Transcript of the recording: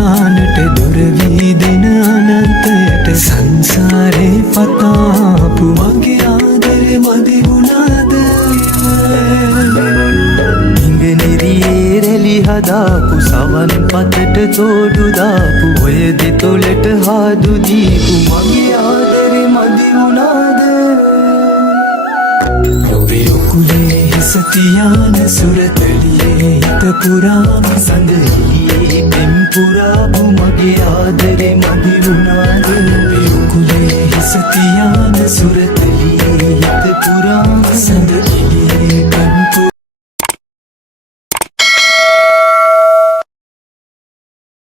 ගානට දුර වී දෙන අනන්තයට සංසාරේ පතාපු මගේ ආදරේ මදි වුණාද ඉංගනිරියේ රැලි හදාපු සවන් පතට තෝඩු දාපු ඔය දෙතොලට හාදු දීපු මගේ ආදරේ මදි වුණාද ලොවේ උකුලේ හිස තියාන සුරතලියේ හිත පුරාම සඳ එළියේ පෙම් පුරාපු මගේ ආදරේ මදි වුණාද ලොවේ උකුලේ හිස තියාන සුරතලියේ හිත පුරාම සඳ එළියේ